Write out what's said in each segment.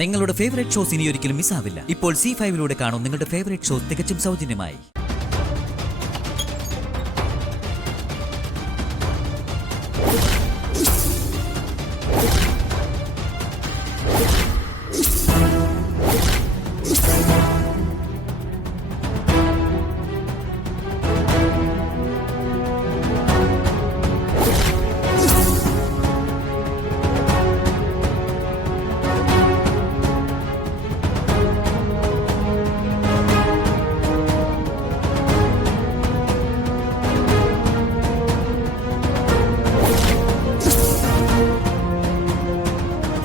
നിങ്ങളുടെ favourite shows ഇനി ഒരിക്കലും മിസ്സാവില്ല. ഇപ്പോൾ C5-ലൂടെ കാണും നിങ്ങളുടെ ഫേവറേറ്റ് ഷോസ് തികച്ചും സൗജന്യമായി.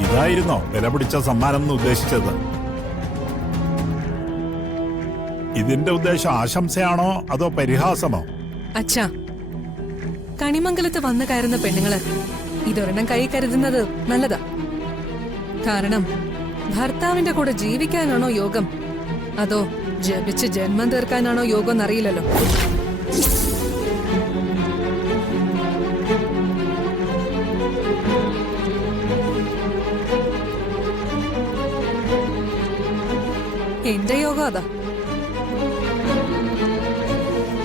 ഇതായിരുന്നോ വില പിടിച്ച സമ്മാനം എന്ന് ഉദ്ദേശിച്ചത്? ഇതിന്റെ ഉദ്ദേശം ആശംസയാണോ അതോ പരിഹാസമോ? അച്ഛാ, കണിമംഗലത്ത് വന്നു കയറുന്ന പെണ്ണുങ്ങള് ഇതൊരെണ്ണം കൈ കരുതുന്നത് നല്ലതാ. കാരണം ഭർത്താവിന്റെ കൂടെ ജീവിക്കാനാണോ യോഗം, അതോ ജപിച്ച് ജന്മം തീർക്കാനാണോ യോഗം എന്നറിയില്ലല്ലോ. എന്റെ യോഗം അതാ.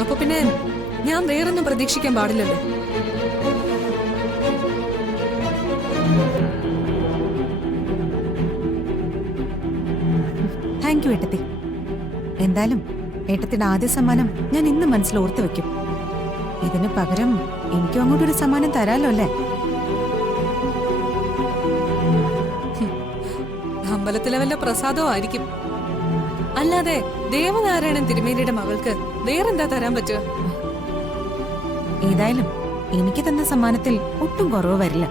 അപ്പൊ പിന്നെ ഞാൻ വേറൊന്നും പ്രതീക്ഷിക്കാൻ പാടില്ലല്ലോ. താങ്ക് യു ഏട്ടത്തി. എന്തായാലും ഏട്ടത്തിന്റെ ആദ്യ സമ്മാനം ഞാൻ ഇന്ന് മനസ്സിൽ ഓർത്തു വെക്കും. ഇതിന് പകരം എനിക്കും അങ്ങോട്ടൊരു സമ്മാനം തരാലോ അല്ലേ? അമ്പലത്തിലെ വല്ല പ്രസാദവും ആയിരിക്കും. അല്ലാതെ ദേവനാരായണൻ തിരുമേനിയുടെ മകൾക്ക് വേറെന്താ തരാൻ പറ്റുക? ഏതായാലും എനിക്ക് തന്ന സമ്മാനത്തിൽ ഒട്ടും കുറവ് വരില്ല.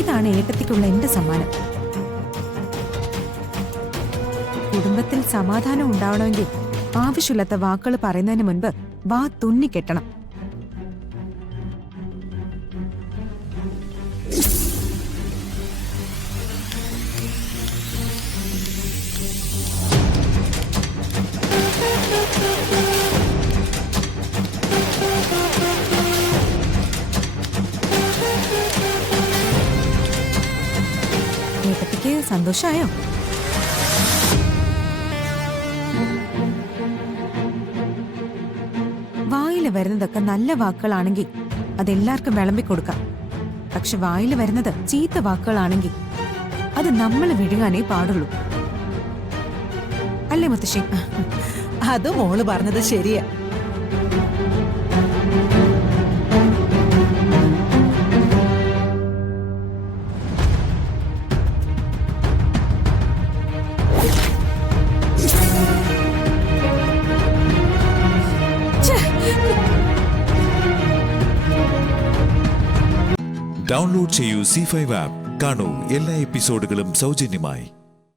ഇതാണ് ഏട്ടത്തിക്കുള്ള എന്റെ സമ്മാനം. കുടുംബത്തിൽ സമാധാനം ഉണ്ടാവണമെങ്കിൽ ആവശ്യമില്ലാത്ത വാക്കുകൾ പറയുന്നതിന് മുൻപ് വാ തുന്നിക്കെട്ടണം. ഏട്ടത്തിക്ക് സന്തോഷായോ? വായില് വരുന്നതൊക്കെ നല്ല വാക്കുകളാണെങ്കിൽ അതെല്ലാവർക്കും വിളമ്പിക്കൊടുക്കാം. പക്ഷെ വായില് വരുന്നത് ചീത്ത വാക്കുകളാണെങ്കിൽ അത് നമ്മൾ വിഴുങ്ങാനേ പാടുള്ളൂ. അല്ലേ മുത്തശ്ശി? അത് മോള് പറഞ്ഞത് ശരിയാ. ഡൗൺലോഡ് ചെയ്യൂ C5 ആപ്പ്. കാണൂ എല്ലാ എപ്പിസോഡുകളും സൗജന്യമായി.